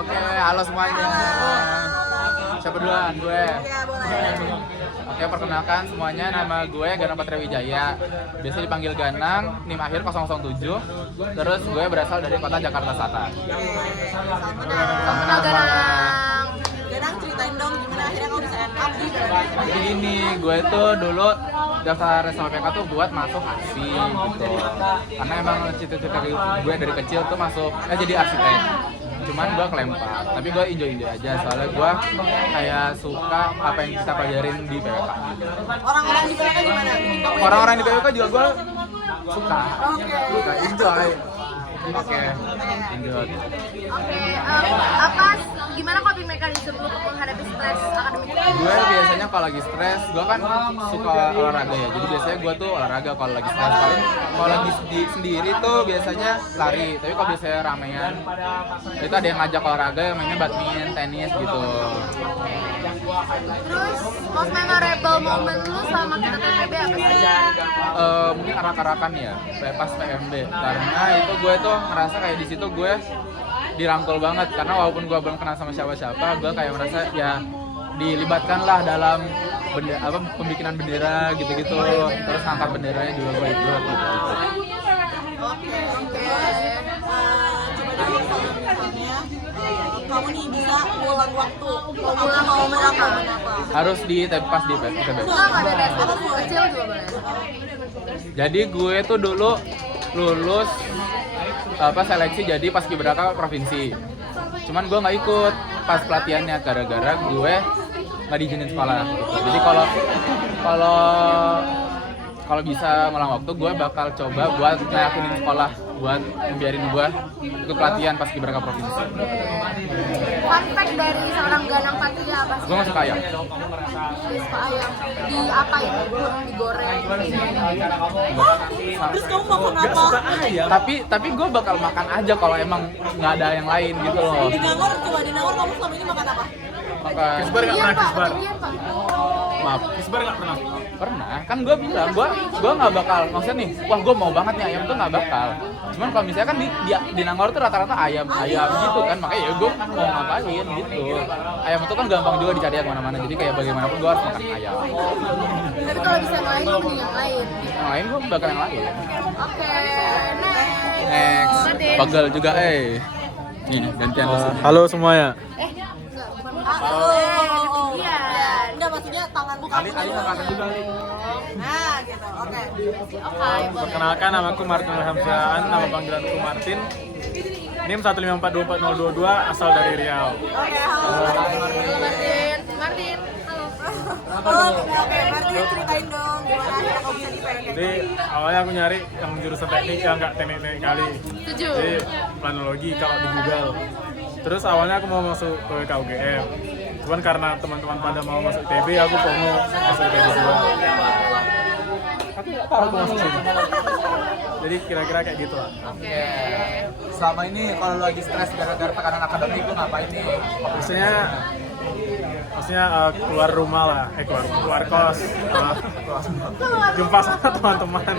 Oke, halo semuanya. Siapa duluan? Gue. Iya, boleh. Oke, perkenalkan semuanya, nama gue Ganang Patria Wijaya. Biasa dipanggil Ganang, NIM akhir 007. Terus gue berasal dari kota Jakarta Selatan. Sama Ganang. Ganang, ceritain dong gimana akhirnya kamu bisa end up di Jadi gini, gue tuh dulu daftar SNMPTN tuh buat masuk ASI gitu. Karena emang cita-cita gue dari kecil tuh masuk jadi arsitek. Cuman gue kelempar, tapi gue enjoy aja soalnya gue kayak suka apa yang kita pelajarin di PWK. Orang-orang di PWK gimana? Orang-orang di PWK juga gue suka. Oke. Enjoy. Oke, lanjut. Gimana coping mechanism lu untuk menghadapi stres akademik? Gue biasanya kalau lagi stres, gue kan suka olahraga ya. Jadi biasanya gue tuh olahraga kalau lagi stres. Paling kalau lagi sendiri tuh biasanya lari. Tapi kalau biasanya ramean, itu ada yang ngajak olahraga, yang mainnya badminton, tenis gitu. Terus most memorable moment lu selama kita TPB apa sih? Mungkin arak-arakan ya, pas PMB. Karena itu gue tuh ngerasa kayak di situ gue dirangkul banget, karena walaupun gue belum kenal sama siapa-siapa, gue kayak merasa ya dilibatkan lah dalam pembikinan bendera gitu-gitu, terus angkat benderanya juga gue ikut gitu. Oke. Coba dulu kalau misalnya kamu nih bisa ngulang waktu. Kamu mau momen apa? Harus pas di PTB. Enggak bebas, kecil juga boleh. Jadi gue tuh dulu lulus seleksi jadi paskibraka provinsi. Cuman gue nggak ikut pas pelatihannya gara-gara gue nggak diizinin sekolah. Gitu. Jadi kalau bisa ngulang waktu, gue bakal coba buat yakinin sekolah buat biarin gue ikut pelatihan paskibraka provinsi. Fun fact dari seorang Ganang Patria apa sih? Gue masuk ayam. Suka ayam diapain? Digoreng. Terus kamu makan apa? Tapi gue bakal makan aja kalau emang nggak ada yang lain gitu loh. Di Nangor kamu selama ini makan apa? Makan. Ketinggian Pak, ketinggian Pak. Maaf. Kisbar nggak pernah? Pernah. Kan gue bilang gue nggak bakal. Maksudnya nih, wah gue mau banget nih ayam tuh nggak bakal. Cuman kalau misalnya kan di Nangor tuh rata-rata ayam gitu kan, makanya ya gue mau ngapain gitu. Ayam itu kan gampang juga dicari ya kemana-mana. Jadi kayak bagaimanapun gue harus makan ayam. Tapi kalau bisa yang lain, lu mending yang lain. Yang lain gue bakal yang lain. Oke, Next. Pegel juga Nih gantian di sini. Halo semuanya. Enggak, bukan Iya. Enggak, maksudnya tanganmu kamu Kali makan juga. Nah, gitu. Oke. Perkenalkan, namaku Martin Hamzaan, nama panggilanku Martin. NIM 1542422 asal dari Riau. Oke, halo. Martin, halo. Oke, Martin ceritain dong gimana akhirnya kamu bisa di PWK. Jadi awalnya aku nyari yang jurusan teknik yang nggak teknik kali. Setuju. Jadi planologi kalau di Google. Terus awalnya aku mau masuk ke KUGM. Cuman karena teman-teman pada mau masuk ITB, aku mau masuk ITB juga. Aku nggak tahu aku masuk sini. Jadi kira-kira kayak gitu lah. Oke. Selama ini kalau lu lagi stres gara-gara tekanan akademik lu ngapain nih? Maksudnya keluar rumah lah, keluar kos, jumpa sama teman-teman.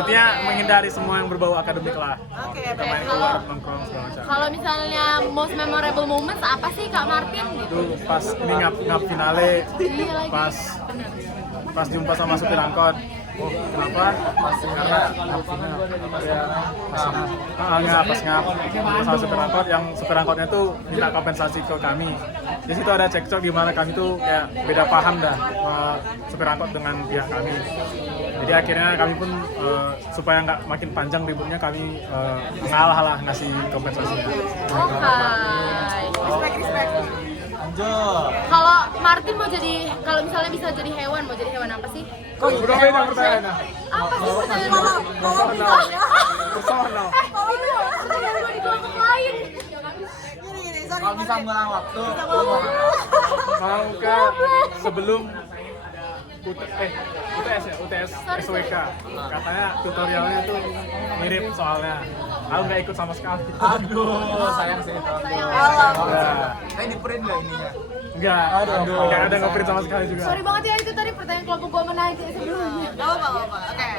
Intinya menghindari semua yang berbau akademik lah. Oke, Kita main keluar nongkrong segala macam. Kalau misalnya most memorable moments apa sih Kak Martin gitu? Itu pas ini ngap finale, pas jumpa sama supir angkot. Oh, kenapa? Karena pas ngap sama supir angkot, yang supir angkotnya tuh minta kompensasi ke kami. Di situ ada cekcok di mana kami tuh kayak beda paham dah supir angkot dengan pihak kami. Jadi akhirnya kami pun supaya nggak makin panjang ributnya, kami ngalah lah ngasih kompensasinya. Respect. Kalau Martin kalau misalnya bisa jadi hewan, mau jadi hewan apa sih? Kok udah beda pertanyaannya? Apa sih pertanyaan Kalau lu? misalnya Personal. Pertanyaan gue di kelompok lain. gini, sorry. Kalau bisa ngulang waktu, Mau ke sebelum UTS SWK. Katanya tutorialnya tuh mirip soalnya. Aku nggak ikut sama sekali. aduh sayang sih itu. Enggak. Di print nggak ininya? Enggak. Enggak ada nge-print sama sekali juga. Sorry banget ya, itu tadi pertanyaan kelompok gue menarik sebelumnya. Gak apa-apa. Oke.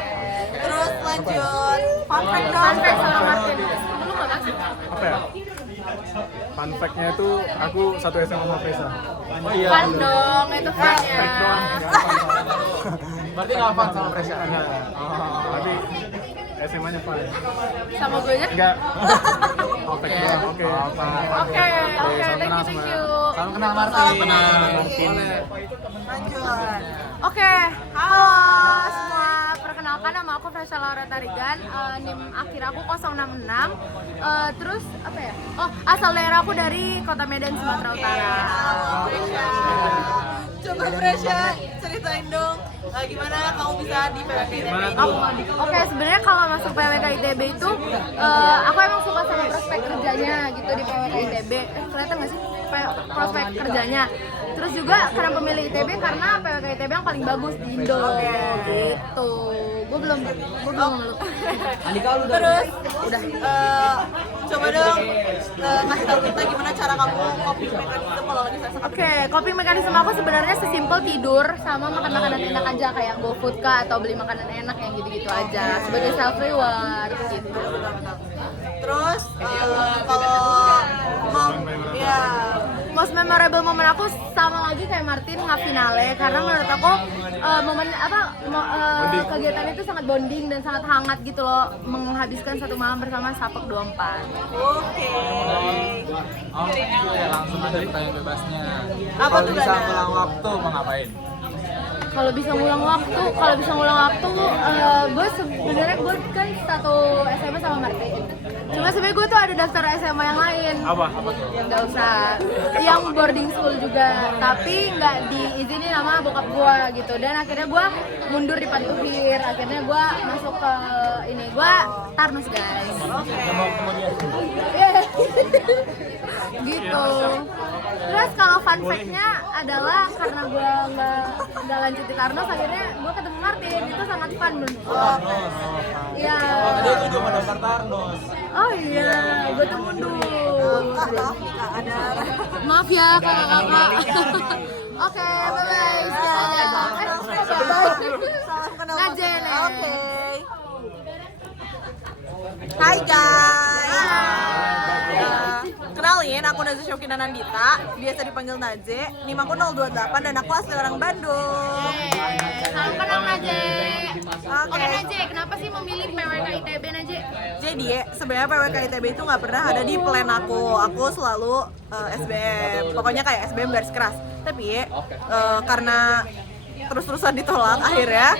Terus lanjut. Fun fact dong. Fun fact seorang Martin. Lu nggak masuk? Apa ya? Fun fact-nya itu aku satu SMA sama Fresa. Oh iya. Fun dong, itu fun ya. Fact doang. Berarti nggak fun sama Presya? Tapi SMA-nya fun. Sama gue aja. Enggak. Oh, fact doang. Oke. Oke, thank you. Salam kenal Martin. Lanjut. Oke, halo semua. Perkenalkan, nama aku Fresha Laura Tarigan, NIM akhir aku 066. Terus apa ya? Oh, asal daerah aku dari Kota Medan, Sumatera Utara. Coba Fresha ceritain dong gimana kamu bisa di PWK ITB. Oke, sebenarnya kalau masuk PWK ITB itu aku emang suka sama prospek kerjanya gitu di PWK ITB. Kelihatan nggak sih prospek kerjanya? Terus juga karena pemilih ITB karena PWK ITB yang paling bagus di Indo gitu. Gue belum ngeluh. Terus udah coba dong kasih tahu kita gimana cara kamu coping mechanism kalau lagi stres. Oke, coping mekanisme aku sebenarnya sesimpel tidur sama makan makanan enak aja kayak GoFood kah atau beli makanan enak yang gitu-gitu aja sebagai self reward gitu. Terus kalau mau ya Most memorable momen aku sama lagi kayak Martin nggak finale karena menurut aku kegiatan itu sangat bonding dan sangat hangat gitu loh, menghabiskan satu malam bersama Sapek 24. oke. Oh, ya langsung aja pertanyaan bebasnya. Apa Kalau tuh, bisa Dana? ulang waktu mau ngapain? Kalau bisa ngulang waktu, gue sebenarnya gue kan satu SMA sama Martin. Cuma sebenarnya gue tuh ada daftar SMA yang lain. Apa? Nggak usah. Yang boarding school juga, tapi nggak diizinin sama bokap gue gitu. Dan akhirnya gue mundur di Pantuhir. Akhirnya gue masuk ke ini, gue Tarnus guys. Yeah. Gitu. Terus kalau fun fact-nya adalah karena gue nggak lanjut di Tarnus, akhirnya gue ketemu Martin. Itu sangat fun menurut gue. Iya. Tadi aku juga mau daftar Tarnus. Oh iya, gue tuh mundur. Maaf nih Kak, ada Maaf ya kakak-kakak. Oke, bye-bye. salam kenal. Ngajen, ya. Oke. Hai guys. Kenalin, aku Nazia Syokina Nandita, biasa dipanggil Naje. NIM aku 028 dan aku asli orang Bandung. Salam kenal Naje. Oke. Oke Naje, kenapa sih memilih PWK ITB Naje? Jadi sebenarnya PWK ITB itu nggak pernah ada di plan aku. Aku selalu SBM. Pokoknya kayak SBM garis keras. Tapi karena terus-terusan ditolak, akhirnya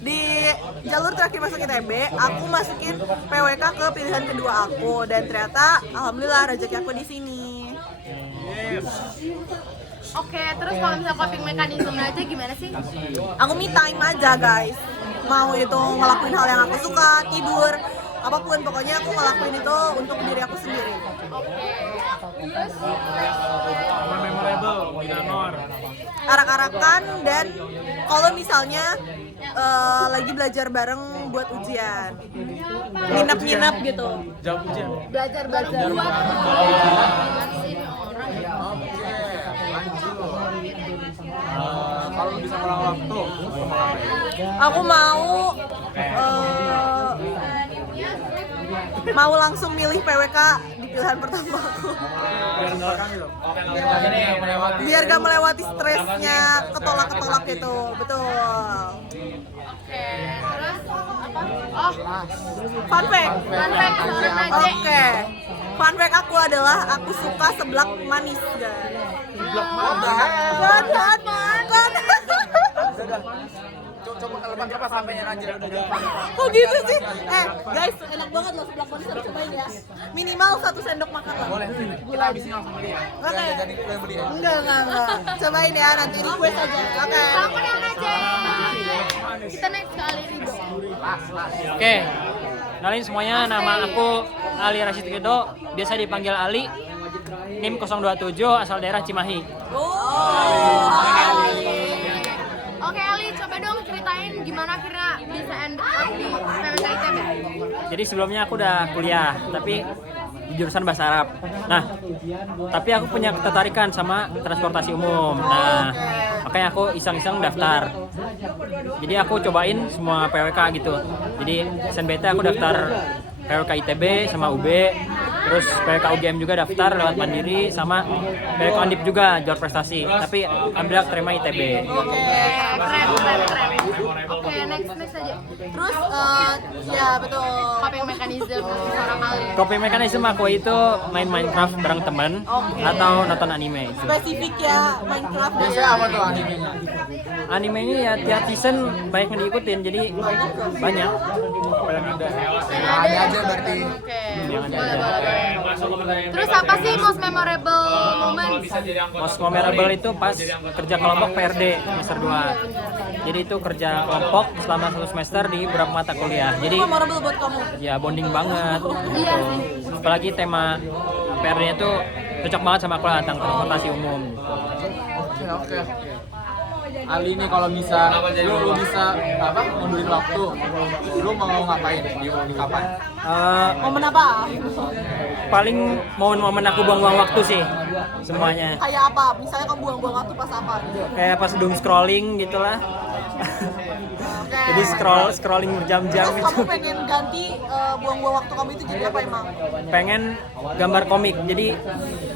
di jalur terakhir masuk ITB, aku masukin PWK ke pilihan kedua aku dan ternyata alhamdulillah rezeki aku di sini. Oke, terus kalau misalnya coping mekanisme aja gimana sih? Aku me time aja guys. Mau itu ngelakuin hal yang aku suka, tidur, apapun pokoknya aku ngelakuin itu untuk diri aku sendiri. Terus Memorable, Minanor. Arak-arakan dan kalau misalnya lagi belajar bareng buat ujian, nginep-nginep gitu. Jawab ujian. belajar buat Kalau bisa ulang waktu, mau ngapain? Aku mau langsung milih PWK di pilihan pertama aku. Biar gak melewati stresnya ketolak-ketolak itu, betul. Oke, terus apa? Oh, Fun fact. fun fact seorang Naje. Oke. Fun fact aku adalah aku suka seblak manis, guys. Blok mana? Kan. Coba lepas sampainya aja. Kok gitu sih? Guys, enak banget loh seblak manis, harus cobain ya. Minimal 1 sendok makan lah. Boleh, kita habisin langsung beli ya. Oke. Jadi gue yang beli ya. Enggak. Cobain ya, nanti request aja. Oke. Salam kenal Naje. Kita next kali Ridho. Oke, kenalin semuanya, nama aku Ali Rashid Ridho, biasa dipanggil Ali, NIM 027, asal daerah Cimahi. Oke Ali, coba dong ceritain gimana akhirnya bisa end up di PWK ITB. Jadi sebelumnya aku udah kuliah, tapi di jurusan bahasa Arab. Nah, tapi aku punya ketertarikan sama transportasi umum. Nah, makanya aku iseng-iseng daftar. Jadi aku cobain semua PWK gitu. Jadi SNBT aku daftar PWK ITB sama UB, terus PWK UGM juga daftar lewat mandiri, sama PWK Undip juga jalur prestasi, tapi alhamdulillah terima ITB. Oke, Keren. Oke, next aja. terus ya betul. Coping mechanism seorang Ali. Coping mechanism aku itu main Minecraft bareng temen atau nonton anime itu. Spesifik ya Minecraft dan Biasanya apa tuh animenya? Animenya ya tiap season banyak yang diikutin, jadi banyak. Apa yang ada? Ada aja berarti. Oke. Yang ada aja. Terus apa sih most memorable moments? Most memorable itu pas kerja kelompok PRD semester 2. Jadi itu kerja kelompok selama 1 semester di beberapa mata kuliah. Jadi memorable buat kamu. ya bonding banget. Iya gitu. Apalagi tema PRD-nya tuh cocok banget sama aku lah, tentang transportasi umum. Oke. Ali nih kalau bisa, lu bisa apa mundurin waktu, lu mau ngapain di kapan? Momen apa? Paling momen-momen aku buang-buang waktu sih semuanya. Kayak apa? Misalnya kamu buang-buang waktu pas apa? Kayak pas doom scrolling gitulah. Jadi scrolling berjam-jam Terus itu. kamu pengen ganti buang-buang waktu kamu itu jadi apa emang? Pengen gambar komik. Jadi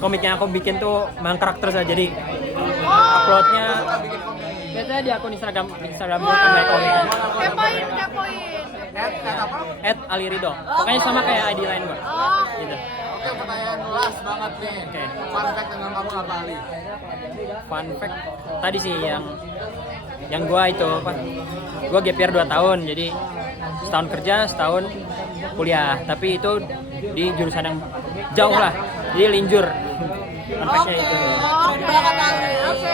komik yang aku bikin tuh memang karakter saja. Jadi uploadnya biasanya di akun Instagram gue kan main komik. Kepoin. @aliridho. Pokoknya sama kayak ID lain gue. Oh. Gitu. Oke, pertanyaan last banget nih. Oke. Fun fact tentang kamu apa Ali? Fun fact tadi sih yang gua itu apa? Gua gap year 2 tahun, jadi setahun kerja, setahun kuliah. Tapi itu di jurusan yang jauh lah, jadi linjur. Fun fact-nya itu. Banget Ali. Oke.